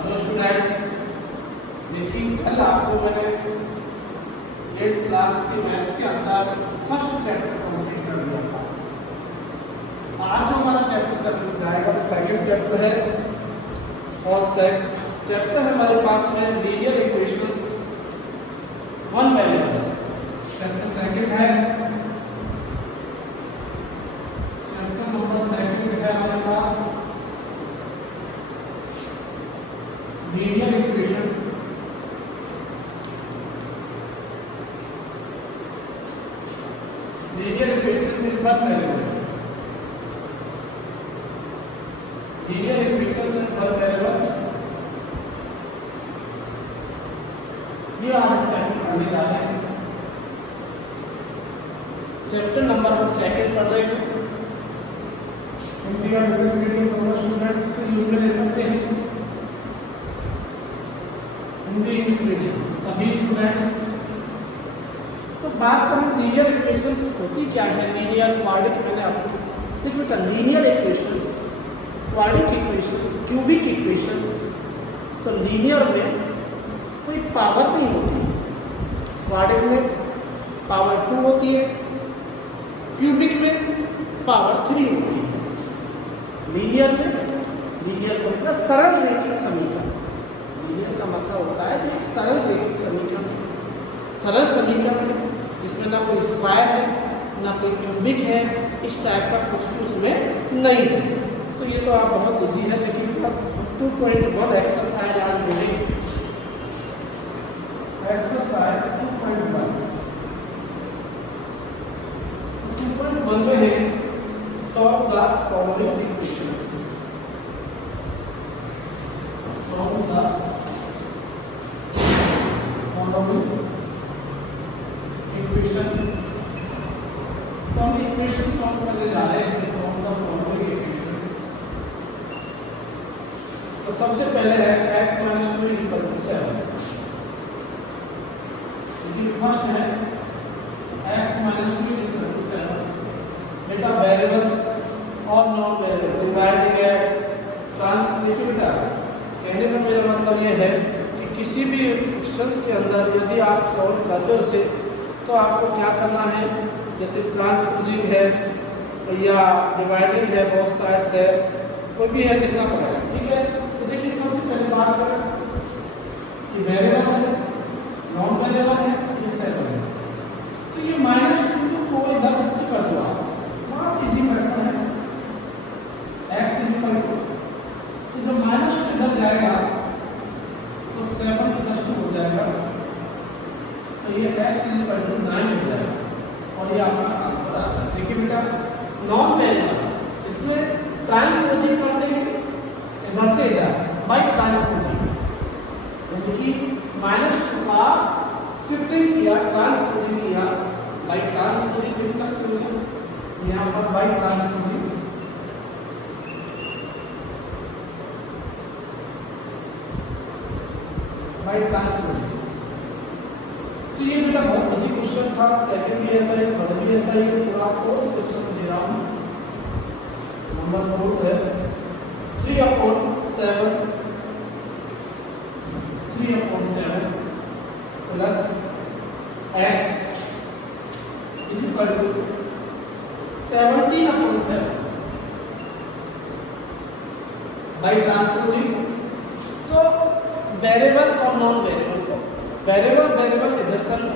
Hello students, देखिए कल आपको मैंने 8th क्लास के मैथ्स के अंदर फर्स्ट चैप्टर कंप्लीट कर दिया था। आज जो हमारा चैप्टर चल जाएगा वो सेकंड चैप्टर है और चैप्टर है हमारे पास में linear equations one variable. Chapter second है, चैप्टर नंबर सेकंड है हमारे पास लीनियर इक्वेशन में फर्स्ट वेरिएबल, लीनियर इक्वेशन में फर्स्ट वेरिएबल ये आज चैप्टर पढ़ने जा रहे हैं। चैप्टर नंबर हम सेकंड पढ़ रहे हैं। हिंदी का इंग्लिश मीडियम दोनों स्टूडेंट्स से यूज ले सकते हैं। हिंदी इंग्लिश मीडियम सभी स्टूडेंट्स। तो बात करें लीनियर इक्वेशंस होती क्या है, लीनियर क्वाड्रिक। मैंने आपको देखिए बेटा, linear equations, quadric equations, cubic equations, तो लीनियर में कोई पावर नहीं होती। क्वाड्रिक में पावर 2 होती है, क्यूबिक में पावर 3 होती है। लीनियर में, लीनियर का मतलब सरल रेखीय समीकरण। लीनियर का मतलब होता है कि एक सरल रेखीय समीकरण है, सरल समीकरण है जिसमें ना कोई स्क्वायर है ना कोई क्यूबिक है, इस टाइप का कुछ भी उसमें नहीं है। तो ये तो आप बहुत ईजी है। देखिए मतलब 2.1 एक्सरसाइज आज मिलेगी। एक्सरसाइज 2.1 में है solve the following equations. Solve the following equation. तो हम इक्वेशन सॉल्व करने जा रहे हैं। Solve the following equations. तो सबसे पहले है x - 2 = 7। फर्स्ट है x - 2 = 7। बेटा वेरिएबल और नॉन वेरिएबल डिवाइडिंग है, ट्रांसलेटिव बेटा। कहने का मेरा मतलब ये है कि किसी भी क्वेश्चंस के अंदर यदि आप सॉल्व कर रहे हो उसे, तो आपको क्या करना है, जैसे ट्रांसपोजिंग है या डिवाइडिंग है, बहुत साइड्स है, कोई भी है लिखना पड़ेगा। ठीक है, तो देखिए सबसे पहले बात करें कि वेरिएबल है, नॉन वेरिएबल है, ये 7 है। तो ये -2 को इधर शिफ्ट कर दो आप। बहुत इजी मेथड है। x = तो जब -2 इधर जाएगा तो 7 + 2 हो जाएगा। तो ये x = 9 हो जाएगा और ये आपका आंसर आता है। देखिए बेटा, नॉन वेरिएबल इसमें ट्रांसपोजिंग करते हैं इधर से इधर बाय ट्रांसपोजिंग, यानी कि -2 का शिफ्टिंग किया, ट्रांसपोजिंग किया, बाय ट्रांसपोजिंग लिख सकते हो यहाँ पर, बाय ट्रांसपोजिंग। Bye transposing. तो ये बेटा बहुत इजी क्वेश्चन था। सेकंड भी ऐसा है, थर्ड भी ऐसा ही है। थोड़ा फोर्थ क्वेश्चन दे रहा हूँ। नंबर 4 है 3/7 प्लस x = 17/7 बाई ट्रांसपोजिंग। तो वेरिएबल और नॉन वेरिएबल को, वेरिएबल इधर कर लो,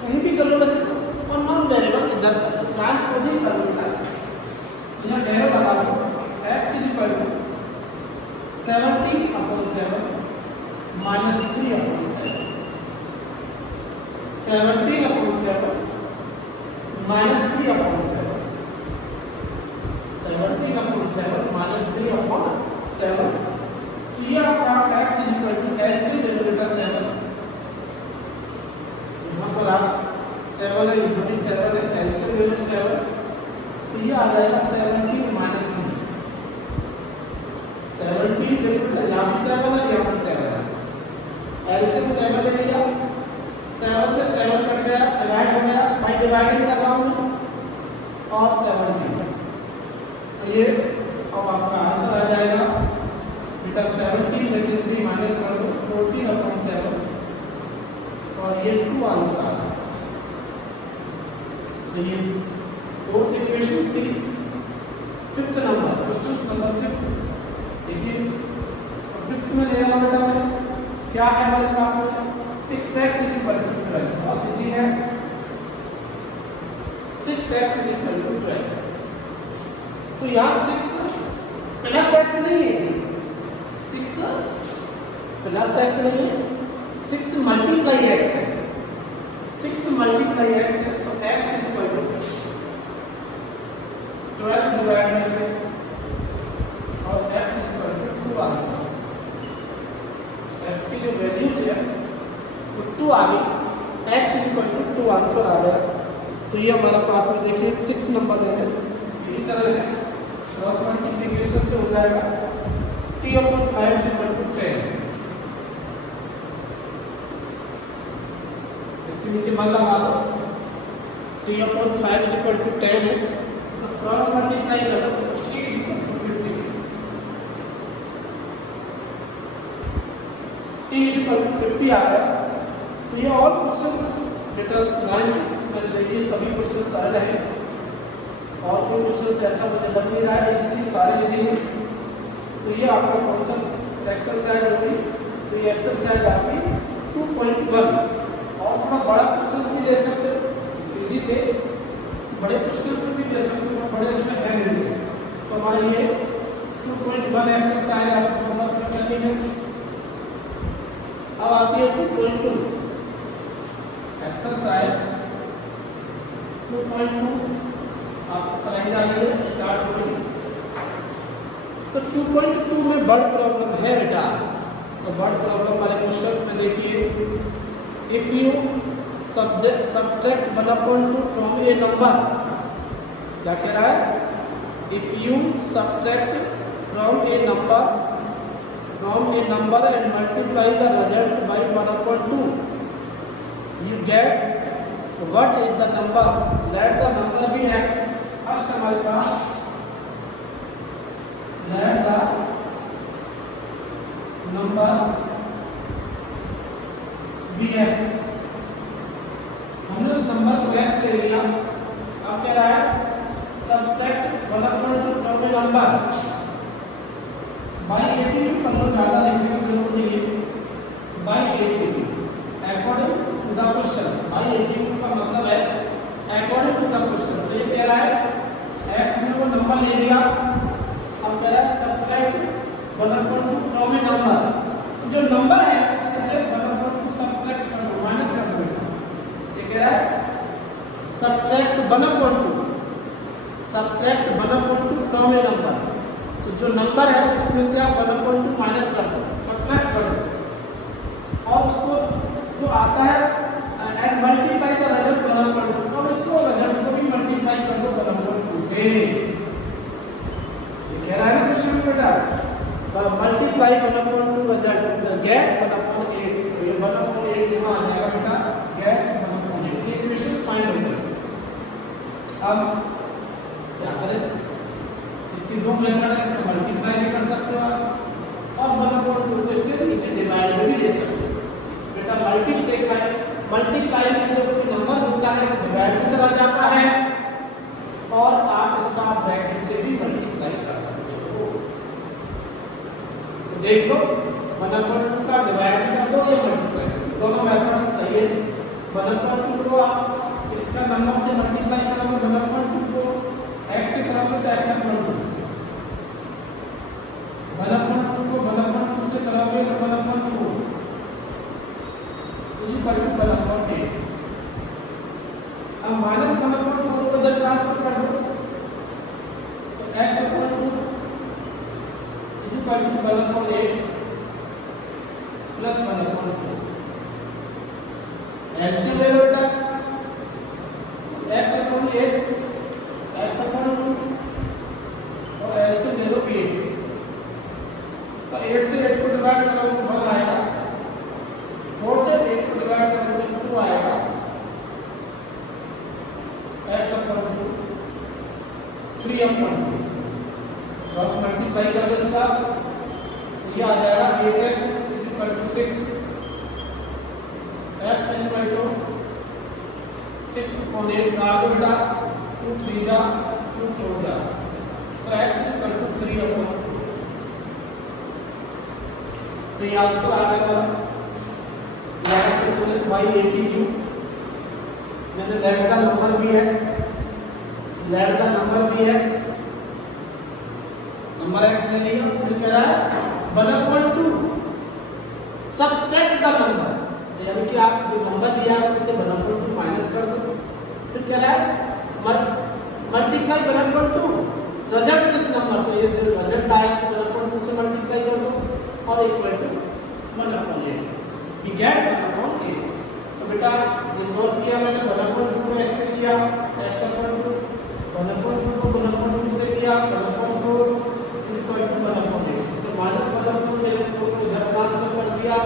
कहीं भी कर लो वैसे तो, और नॉन वेरिएबल इधर कर लो, ट्रांसपोजिंग कर लो। यहाँ एरो लगा दो, x = 17/7 -3/7 17/7 -3/7 17/7 -3/7। तो ये आपका x = एलसीएम ले लो बेटा 7। यहाँ पर आप 7 है, यहाँ भी 7 है, एलसीएम ले लो 7। तो ये आ जाएगा 17 - 3। 17 देखो, यहाँ भी 7 है, यहाँ भी 7 है। एलसीएम 7 ले लिया, 7 से 7 कट गया, डिवाइड हो गया, बाय डिवाइडिंग कर रहा हूँ और 17। तो ये अब आपका आंसर आ जाएगा बेटा 17 में से 3 माइनस कर दो 14/7 और ये 2 आंसर आ रहा है। तो ये फोर्थ इक्वेशन थी। फिफ्थ नंबर क्वेश्चन नंबर 5 देखिए, फिफ्थ में ले रहा हूँ बेटा मैं, क्या है हमारे पास में 6x = 12। बहुत इजी है, 6x = 12। तो यहाँ 6 प्लस x नहीं है, 6 प्लस x नहीं है, 6 मल्टीप्लाई x है, 6 मल्टीप्लाई x है। तो x = 12 डिवाइड बाय 6 और x = 2 आंसर। x की जो वैल्यूज है वो 2 आ गई, x = 2 आंसर आ गया। तो ये हमारा पास में देखिए 6 नंबर दे रहे हैं, ये सरल है, क्रॉस मल्टीप्लिकेशन से हो जाएगा t/5 = 10। इसके नीचे मान लगा दो, t/5 = 10 है, तो क्रॉस मल्टीप्लाई कर दो, t = 50 आ गया। तो ये और क्वेश्चंस बेटा 9 ये सभी क्वेश्चन सरल हैं, और कोई क्वेश्चन ऐसा मुझे लग नहीं रहा है इसलिए सारे इजी हैं। तो ये आपका क्वेश्चन एक्सरसाइज होगी। तो ये एक्सरसाइज आपकी 2.1, और थोड़ा बड़ा क्वेश्चन भी ले सकते हो, इजी थे, बड़े क्वेश्चन भी ले सकते हो, बड़े इसमें है नहीं। तो हमारी ये 2.1 एक्सरसाइज आपको करनी है। अब आती है 2.2 एक्सरसाइज। 2.2 आपको कराई जा रही है, स्टार्ट हो गई। तो 2.2 में वर्ड प्रॉब्लम है बेटा। तो वर्ड प्रॉब्लम वाले क्वेश्चंस में देखिए, if you subtract 1/2 from a number, क्या कह रहा है, if you subtract from a number and multiply the result by 1/2, you get what is the number, let the number be x। First हमारे पास let the number be x, हमने उस number को x ले लिया। अब कह रहा है subtract 1/2 from a number by 82 कर लो, ज़्यादा लिखने की जरूरत नहीं है, by 82 according to the question. By 82 का मतलब है अकॉर्डिंग टू द क्वेश्चन। तो ये कह रहा है x में वो नंबर ले लिया, अब कह रहा है सब्ट्रैक्ट 1/2 फ्रॉम ए नंबर, जो नंबर है उसमें से 1/2 सब्ट्रैक्ट कर दो, माइनस कर दो बेटा। ये कह रहा है सब्ट्रैक्ट 1/2 फ्रॉम ए नंबर, तो जो नंबर है उसमें से आप 1/2 माइनस कर दो, सब्ट्रैक्ट कर दो, और उसको जो आता है एंड मल्टीप्लाई द रिजल्ट 1/2, और इसको रिजल्ट को भी मल्टीप्लाई कर दो 1/2 से। ये कह रहा है ना क्वेश्चन में बेटा, मल्टीप्लाई 1/2 रिजल्ट गेट 1/8। तो ये 1/8 यहाँ आ जाएगा बेटा, गेट 1/8। ये इक्वेशंस फाइंड हो गए। अब क्या करें, इसकी दो मेथड है, इसको मल्टीप्लाई भी कर सकते हो आप, और 1/2 को इसके नीचे डिवाइड में भी ले सकते हो बेटा। मल्टीप्लाई में जब कोई नंबर होता है वो डिवाइड में चला जाता है, और आप इसका ब्रैकेट से भी मल्टीप्लाई कर सकते हो। तो देख लो, 1/2 का डिवाइड भी कर दो या मल्टीप्लाई कर दो, दोनों मेथड सही है। 1/2 को आप इसका नंबर से मल्टीप्लाई करोगे, 1/2 को x से करोगे तो x = 2, 1/2 को 1/2 से करोगे तो 1/4 = 1/8। अब माइनस 1/4 को इधर ट्रांसफर कर दो, तो x = 1/8 प्लस 1/4। एलसीएम ले लो बेटा, x = 8 x = 2 और एलसीएम ले लो 8। तो 8 से 8 को डिवाइड करोगे तो 1 आएगा, 4 से 8 को डिवाइड करोगे तो 2 आएगा, x = 2 3/2। क्रॉस मल्टीप्लाई कर लो इसका, तो ये आ जाएगा 8x equal to 6, x equal to 6/8 काट दो बेटा, 2 3 जा 2 4 जा, तो x इक्वल टू 3/4। तो ये आंसर आ गया by 82। मैंने let the number bx, let the number bx, number x ले लिया, फिर कह रहा है 1/2 सबट्रैक्ट द नंबर, यानी कि आप जो नंबर दिया है उसमें से 1/2 माइनस कर दो। फिर कह रहा है मल्टीप्लाई 1/2 रिजल्ट दिस नंबर, तो ये जो रिजल्ट आया उसको 1/2 से मल्टीप्लाई कर दो और इक्वल टू 1/8, वी गेट 1/8। तो बेटा ये सॉल्व किया मैंने, 1/2 को x से किया, x/2 1/2 को 1/2 से किया, 1/4 इक्वल टू 1/8, तो -1/2 से को इधर ट्रांसफर कर दिया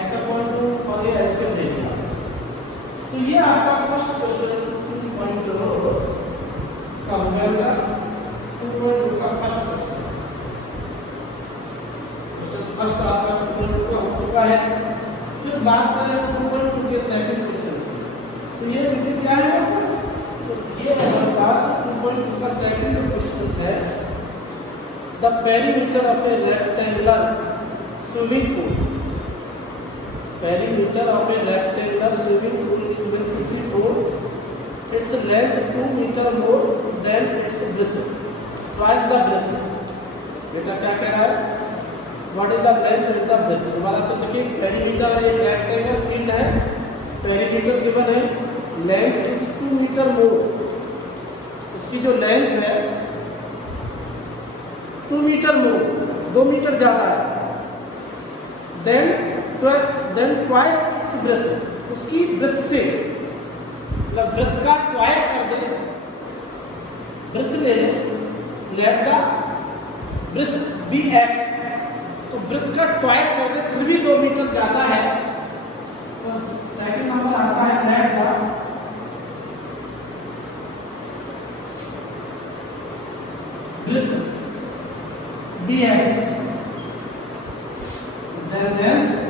x/2 और ये एलसीएम ले लिया। तो ये आपका फर्स्ट क्वेश्चन 2.0 इसका हो गया 2.2 का फर्स्ट क्वेश्चन। क्वेश्चन फर्स्ट आपका 2.2 का हो चुका है। फिर बात करें 2.2 के सेकंड क्वेश्चन से, तो ये देखिए क्या है आपका, तो ये हमारे पास 2.2 का सेकंड जो क्वेश्चन है, the perimeter of A rectangular swimming pool, perimeter of A rectangular swimming pool is 54, its length 2 meter more than its breadth, twice the breadth। बेटा क्या कह रहा है, what is the length and the breadth. दोबारा से देखिए, perimeter एक rectangle field है, पेरीमीटर गिवन है, लेंथ इज 2 मीटर मोर, उसकी जो लेंथ है 2 मीटर मोर, 2 मीटर ज़्यादा है, देन ट्वाइस इट्स ब्रेथ, उसकी ब्रेथ से, मतलब ब्रेथ का ट्वाइस कर दे, ब्रेथ ले ले, let the breadth be x, तो ब्रेथ का ट्वाइस कर दे, फिर भी 2 मीटर ज़्यादा है, तो सेकंड नंबर आता है let the breadth bs, then length